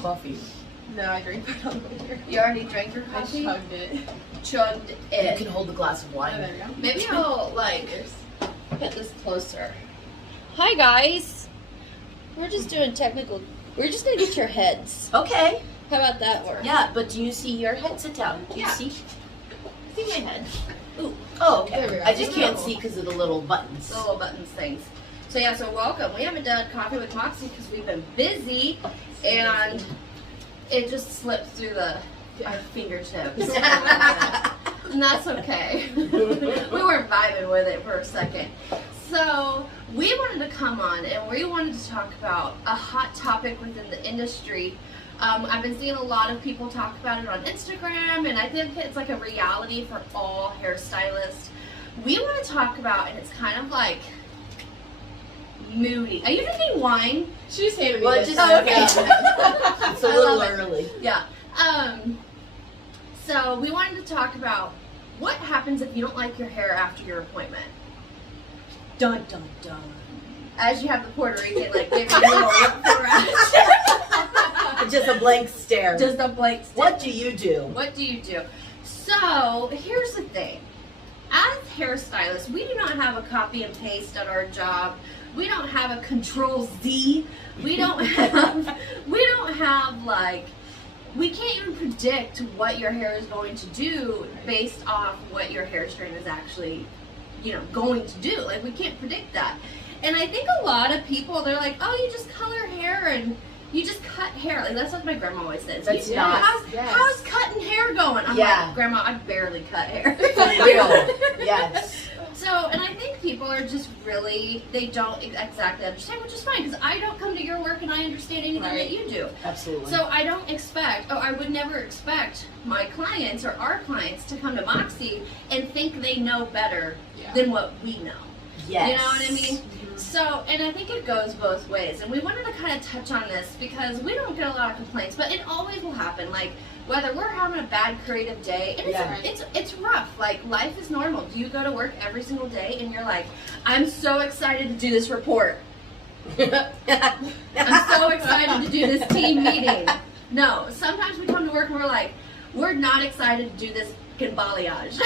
coffee. No, I drank that on the way. You already drank your coffee? I chugged it. Chugged You it. can hold the glass of Oh, wine. there we go. Maybe I'll like put this closer. Hi guys. We're just doing technical. We're just gonna get your heads. Okay. How about that work? Yeah, but do you see your head? Sit down. Do you Yeah. see? See my head. Ooh, Oh, okay. There we go. I just can't Oh. see because of the little buttons. the little buttons things. So yeah, so welcome. We haven't done Coffee with Moxie because we've been busy, and it just slipped through our fingertips. And that's okay. We weren't vibing with it for a second. So we wanted to come on and we wanted to talk about a hot topic within the industry. I've been seeing a lot of people talk about it on Instagram, and I think it's like a reality for all hairstylists. We want to talk about, and it's kind of like moody. Are you drinking wine? She just handed me Well, this. just- Oh, okay. It's a I little love it. early. Yeah. So we wanted to talk about what happens if you don't like your hair after your appointment. Dun dun dun. As you have the Puerto Rican like giving you a little look around. Just a blank stare. Just a blank stare. What do you do? What do you do? So here's the thing. As hairstylists, we do not have a copy and paste at our job. We don't have a Control Z. We don't have like, we can't even predict what your hair is going to do based off what your hair strain is actually, going to do. Like, we can't predict that. And I think a lot of people, they're like, oh, you just color hair and you just cut hair. Like, that's what my grandma always says. That's not- How's cutting hair going? I'm Yeah. like, Grandma, I barely cut hair. For real. Yes. So, and I think people are just really, they don't exactly understand, which is fine, because I don't come to your work and I understand anything that you do. Absolutely. So I don't expect, I would never expect my clients or our clients to come to Moxie and think they know better than what we know. Yes. You know what I mean? So, and I think it goes both ways. And we wanted to kind of touch on this because we don't get a lot of complaints, but it always will happen. Like, whether we're having a bad creative day, and it's rough. Like, life is normal. Do you go to work every single day and you're like, I'm so excited to do this report. I'm so excited to do this team meeting. No, sometimes we come to work and we're like, we're not excited to do this balayage.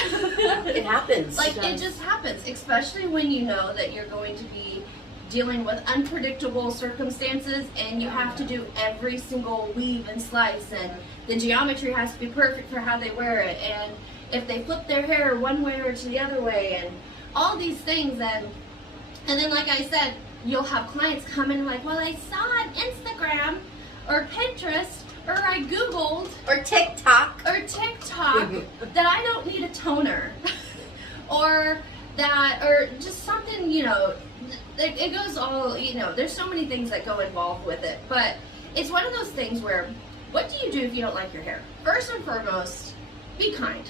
It happens. Like, it just happens, especially when you know that you're going to be dealing with unpredictable circumstances and you have to do every single weave and slice, and the geometry has to be perfect for how they wear it, and if they flip their hair one way or to the other way, and all these things, and then, like I said, you'll have clients come in like, well, I saw on Instagram or Pinterest or I Googled or TikTok. that I don't need a toner or just something, it goes all, there's so many things that go involved with it, but it's one of those things where, what do you do if you don't like your hair? First and foremost, be kind.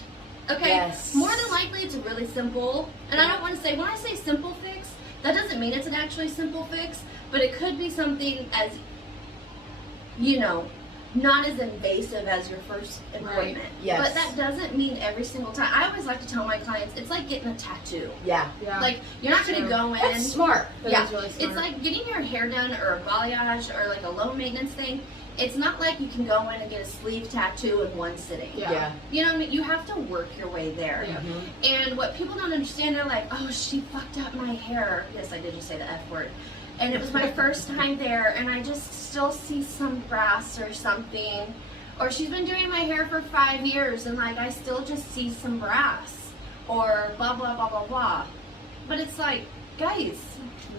Okay? Yes. More than likely it's a really simple, and I don't want to say, when I say simple fix, that doesn't mean it's an actually simple fix, but it could be something as, not as invasive as your first appointment. Right. Yes. But that doesn't mean every single time. I always like to tell my clients, it's like getting a tattoo. Yeah. Like, you're not going to go in. That's smart. Yeah. That is really smart. It's like getting your hair done or a balayage or like a low maintenance thing. It's not like you can go in and get a sleeve tattoo in one sitting. Yeah. You know what I mean? You have to work your way there. Yeah. And what people don't understand, they're like, oh, she fucked up my hair. Yes, I did just say the F word. And it was my first time there, and I just still see some brass or something. Or she's been doing my hair for 5 years, and like I still just see some brass. Or blah, blah, blah, blah, blah. But it's like, guys,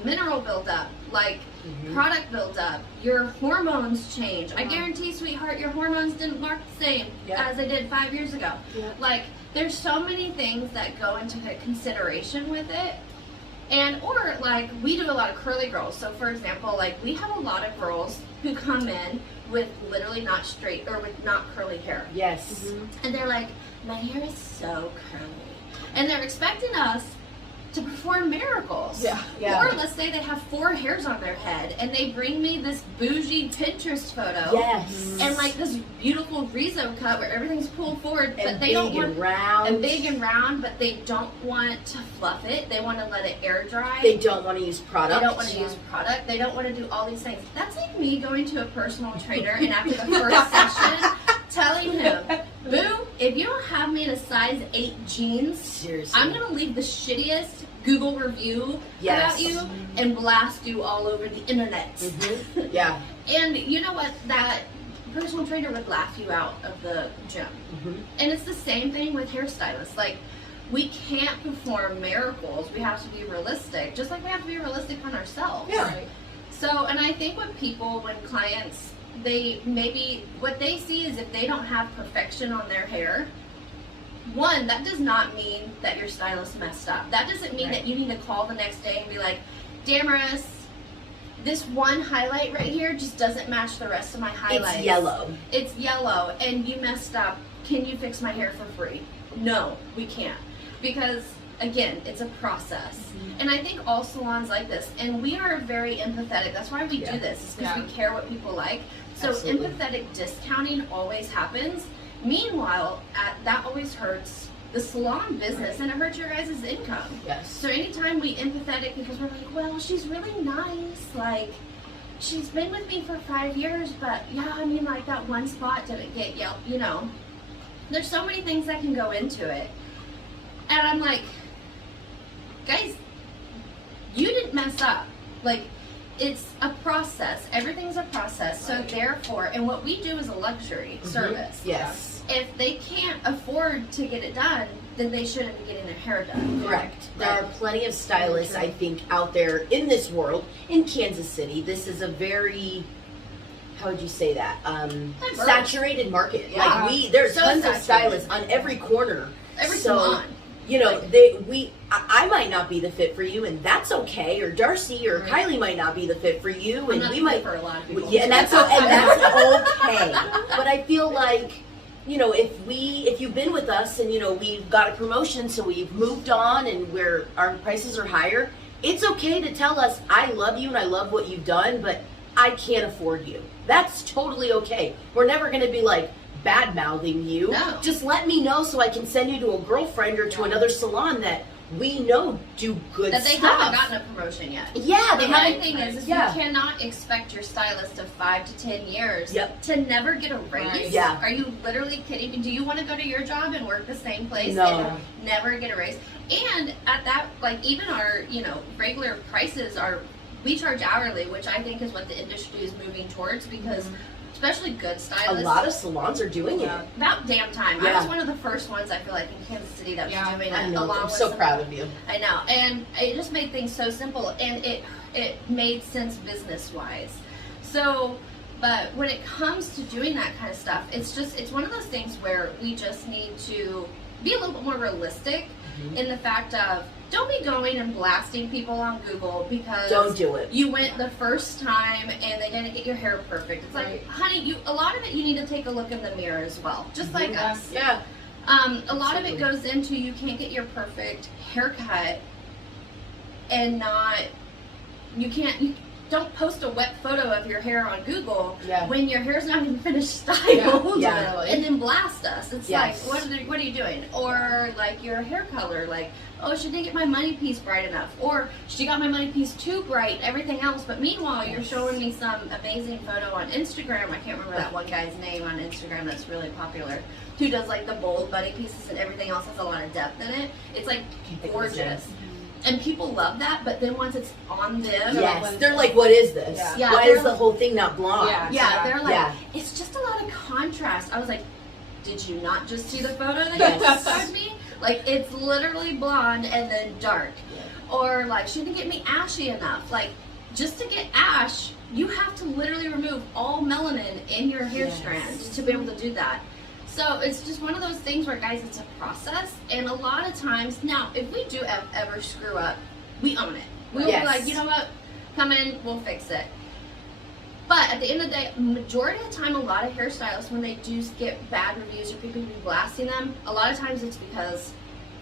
mineral buildup, like product buildup, your hormones change. I guarantee, sweetheart, your hormones didn't work the same as they did 5 years ago. Like, there's so many things that go into consideration with it. And, or like, we do a lot of curly girls. So for example, like, we have a lot of girls who come in with literally not straight, or with not curly hair. Yes. And they're like, my hair is so curly. And they're expecting us to perform miracles. Yeah. Yeah. Or let's say they have 4 hairs on their head and they bring me this bougie Pinterest photo. Yes. And like this beautiful Rizzo cut where everything's pulled forward, but And they don't big want and round. and big and round, but they don't want to fluff it. They want to let it air dry. They don't want to use product. They don't want to use product. They don't want to do all these things. That's like me going to a personal trainer and after the first session telling him, boo, if you don't have me in a size 8 jeans, Seriously. I'm going to leave the shittiest Google review Yes. about you and blast you all over the internet. Mhm. Yeah. And you know what? That personal trainer would laugh you out of the gym. Mhm. And it's the same thing with hairstylists. Like, we can't perform miracles. We have to be realistic, just like we have to be realistic on ourselves. Yeah. Right. So, and I think when clients, what they see is if they don't have perfection on their hair, one, that does not mean that your stylist messed up. That doesn't mean Right. that you need to call the next day and be like, Damaris, this one highlight right here just doesn't match the rest of my highlights. It's yellow. It's yellow and you messed up. Can you fix my hair for free? No, we can't. Because again, it's a process. And I think all salons like this, and we are very empathetic. That's why we Yeah. do this, is because Yeah. we care what people like. So Absolutely. empathetic discounting always happens. Meanwhile, that always hurts the salon business and it hurts your guys' income. Yes. So anytime we empathetic because we're like, well, she's really nice, like she's been with me for 5 years, but yeah, I mean, like that one spot didn't get yelped, you know. There's so many things that can go into it. And I'm like, guys, you didn't mess up. Like, it's a process. Everything's a process. So therefore, and what we do is a luxury service. Yes. If they can't afford to get it done, then they shouldn't be getting their hair done. Correct. There are plenty of stylists, I think, out there in this world. In Kansas City, this is a very, how would you say that? Diverse. Saturated market. Yeah. Like there's So tons of saturated. stylists on every corner. Every So, salon. You know, I might not be the fit for you, and that's okay. Or Darcy or Right. Kylie might not be the fit for you, I'm and not we the might. fit for a lot of people. Yeah, and that's okay. But I feel like, you know, if you've been with us and, you know, we've got a promotion, so we've moved on and our prices are higher, it's okay to tell us, I love you and I love what you've done, but I can't afford you. That's totally okay. We're never going to be like bad mouthing you. No. Just let me know so I can send you to a girlfriend or to another salon that we know do good That they stuff. haven't gotten a promotion yet. Yeah, they The other haven't. thing is Yeah. you cannot expect your stylist of 5 to 10 years Yep. to never get a raise. Right. Yeah. Are you literally kidding me? Do you want to go to your job and work the same place No. and never get a raise? And at that, like even our, you know, regular prices we charge hourly, which I think is what the industry is moving towards because especially good A stylists. lot of salons are doing it. About damn time. I Yeah. was one of the first ones I feel like in Kansas City that was Yeah, doing I it. know. Along I'm with so some- proud of you. I know, and it just made things so simple, and it made sense business wise. So, but when it comes to doing that kind of stuff, it's one of those things where we just need to be a little bit more realistic in the fact of don't be going and blasting people on Google because Don't do it. you went the first time and they didn't get your hair perfect. It's like, Right. honey, a lot of it you need to take a look in the mirror as well, just like Yeah. us. Yeah. A lot of it goes into you can't get your perfect haircut and you don't post a wet photo of your hair on Google Yeah. when your hair's not even finished styled Yeah. and then blast us. It's Yes. like, what are you doing? Or like your hair color, like, oh, she didn't get my money piece bright enough, or she got my money piece too bright, everything else, but meanwhile you're showing me some amazing photo on Instagram. I can't remember that one guy's name on Instagram that's really popular, who does like the bold money pieces and everything else has a lot of depth in it. It's like gorgeous. And people love that, but then once it's on them, Yes. They're like, what is this? Yeah. Yeah, Why they're is the like- whole thing not blonde? Yeah. they're like, Yeah. it's just a lot of contrast. I was like, did you not just see the photo that you Yes. showed me? Like, it's literally blonde and then dark. Or like, she didn't get me ashy enough. Like, just to get ash, you have to literally remove all melanin in your hair strand to be able to do that. So it's just one of those things where, guys, it's a process. And a lot of times, now, if we do ever screw up, we own it. We'll Yes. be like, you know what? Come in, we'll fix it. But at the end of the day, majority of the time, a lot of hairstylists, when they do get bad reviews or people be blasting them, a lot of times it's because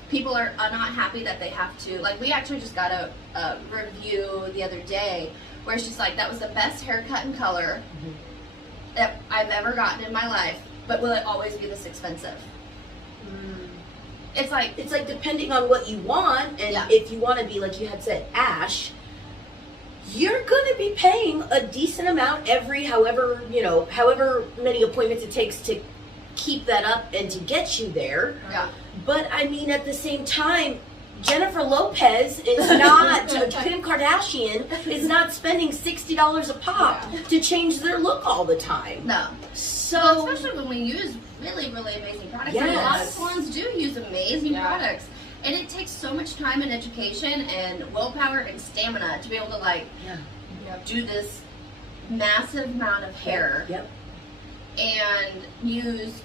people are not happy that they have to, like, we actually just got a review the other day where it's just like, that was the best haircut and color that I've ever gotten in my life, but will it always be this expensive? It's like depending on what you want, and Yeah. if you want to be, like you had said, Ash, you're going to be paying a decent amount every however many appointments it takes to keep that up and to get you there. Yeah. But I mean, at the same time, Jennifer Lopez is not, Kim Kardashian is not spending $60 a pop to change their look all the time. No. So, especially when we use really, really amazing products. Yes. And a lot of salons do use amazing products. And it takes so much time and education and willpower and stamina to be able to, like, do this massive amount of hair and use,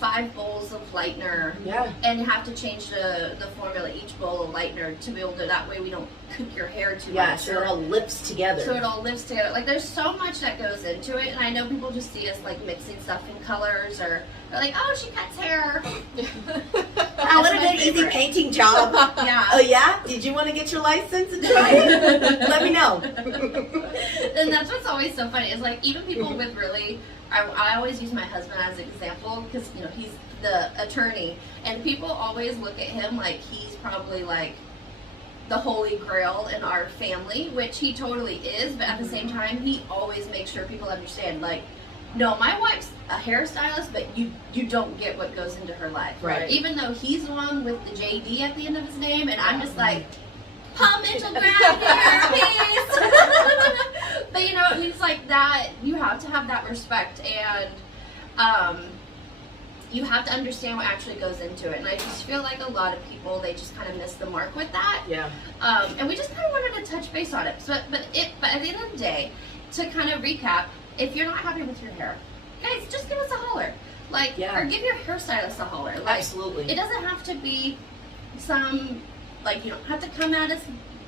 5 bowls of lightener and have to change the formula each bowl of lightener to be able to, that way we don't cook your hair too much. so it all lips together. So it all lives together. Like, there's so much that goes into it, and I know people just see us, like, mixing stuff in colors, or they're like, oh, she cuts hair. Oh, what a good easy painting job. Yeah. Oh, yeah? Did you want to get your license and try it? Let me know. And that's what's always so funny, is, like, even people with really, I always use my husband as an example, because, he's the attorney, and people always look at him like he's probably, like, the holy grail in our family, which he totally is, but at the same time, he always makes sure people understand, like, no, my wife's a hairstylist, but you don't get what goes into her life. Right. Even though he's the one with the JD at the end of his name, and I'm just like, Paul Mitchell grab here, please. But he's like that. You have to have that respect, and you have to understand what actually goes into it. And I just feel like a lot of people, they just kind of miss the mark with that. Yeah. And we just kind of wanted to touch base on it. But at the end of the day, to kind of recap, if you're not happy with your hair, guys, just give us a holler. Like, or give your hairstylist a holler. Like, absolutely. It doesn't have to be some, like, you don't have to come at us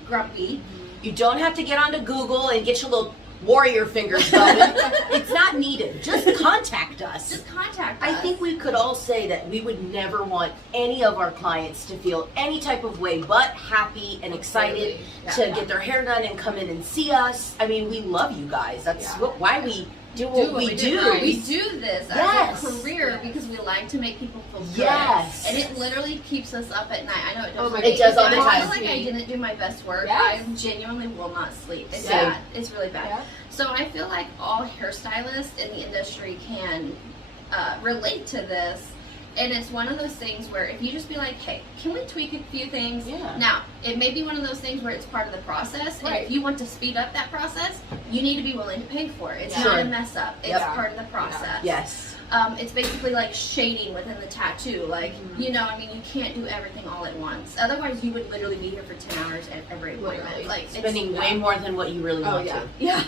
grumpy. You don't have to get onto Google and get your little warrior fingers going. It's not needed. Just contact us. Just contact us. I think we could all say that we would never want any of our clients to feel any type of way but happy and excited to get their hair done and come in and see us. I mean, we love you guys. That's why we do what we do. Right. We do this as a career because we like to make people feel good. Yes. And it literally keeps us up at night. I know it does. Oh my me. It does all the If I time. feel like I didn't do my best work, Yes. I genuinely will not sleep. It's Same. bad. It's really bad. Yeah. So I feel like all hairstylists in the industry can relate to this. And it's one of those things where if you just be like, hey, can we tweak a few things? Yeah. Now, it may be one of those things where it's part of the process. And Right. if you want to speed up that process, you need to be willing to pay for it. It's Yeah. not a Sure. mess up. It's Yeah. part of the process. Yes. It's basically like shading within the tattoo. Like, you can't do everything all at once. Otherwise, you would literally be here for 10 hours at every appointment. Literally. Like, Spending way more than what you really want to. Yeah.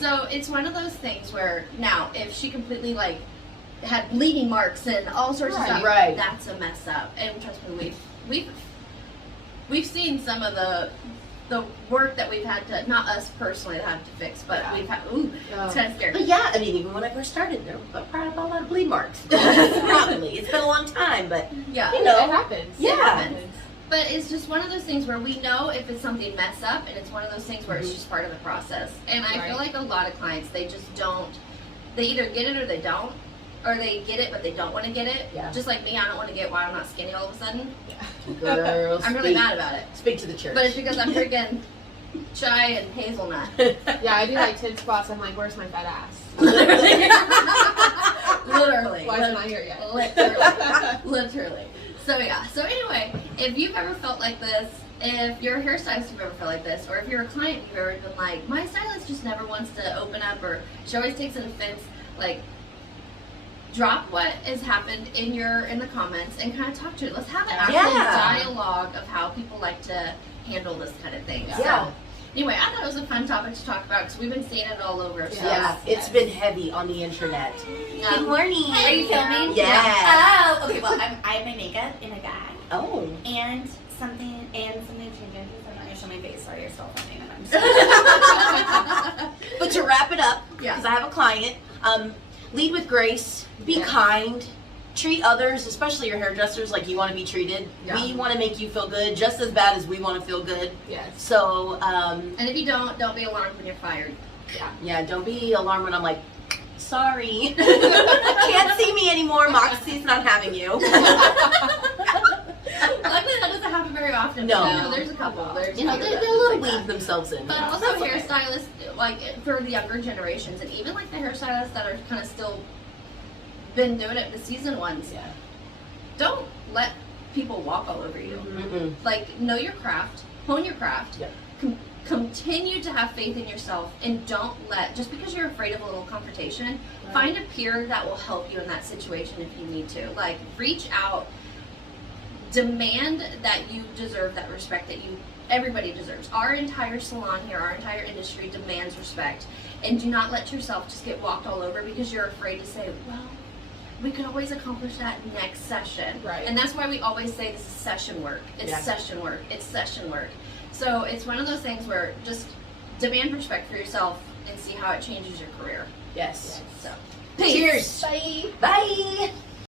So it's one of those things where now, if she completely like had bleeding marks and all sorts of stuff, Right. that's a mess up. And trust me, we've seen some of the work that we've had to, not us personally that had to fix, but we've had. It's kind of scary. But yeah, I mean, even when I first started, there were probably a lot of bleed marks. Probably. It's been a long time, but Yeah. It happens. Yeah. It happens. But it's just one of those things where we know if it's something mess up, and it's one of those things where it's just part of the process. And I feel like a lot of clients, they just don't, they either get it or they don't, or they get it but they don't want to get it. Yeah. Just like me, I don't want to get why I'm not skinny all of a sudden. girls, I'm really mad about it. Speak to the church. But it's because I'm freaking chai and hazelnut. Yeah, I do like 10 spots. I'm like, where's my fat ass? Literally. Literally. Why isn't I here yet? Literally. So yeah. So anyway, if you've ever felt like this, if you're a hairstylist who've ever felt like this, or if you're a client who've ever been like, my stylist just never wants to open up, or she always takes an offense, like, drop what has happened in the comments and kind of talk to it. Let's have an actual dialogue of how people like to handle this kind of thing. Yeah. So anyway, I thought it was a fun topic to talk about because we've been seeing it all over. So Yeah, it's been heavy on the internet. Good morning. Are you filming? Yeah. Oh, okay. Well, I have my makeup in a bag Oh. and something to change into. I'm not gonna show my face. Sorry, you're still filming it. I'm just But to wrap it up, Yeah. because I have a client, lead with grace, be kind, treat others, especially your hairdressers, like you want to be treated. Yeah. We want to make you feel good just as bad as we want to feel good. Yes. So, And if you don't be alarmed when you're fired. yeah, don't be alarmed when I'm like, sorry, can't see me anymore. Moxie's not having you. Luckily, that doesn't happen very often. No. But, there's a couple. There's You know, a few they'll that little like that. weave themselves in. But Yeah, also that's okay. hairstylists, like for the younger generations, and even like the hairstylists that are kind of still been doing it, the seasoned ones. Yeah. Don't let people walk all over you. Mm-mm. Like, know your craft, hone your craft. Yeah. Continue to have faith in yourself, and don't let, just because you're afraid of a little confrontation, find a peer that will help you in that situation if you need to. Like, reach out, demand that you deserve that respect that everybody deserves. Our entire salon here, our entire industry demands respect, and do not let yourself just get walked all over because you're afraid to say, well, we can always accomplish that next session. Right. And that's why we always say this is session work. It's Yeah. session work. It's session work. So it's one of those things where just demand respect for yourself and see how it changes your career. Yes. So, Cheers. Bye. Bye.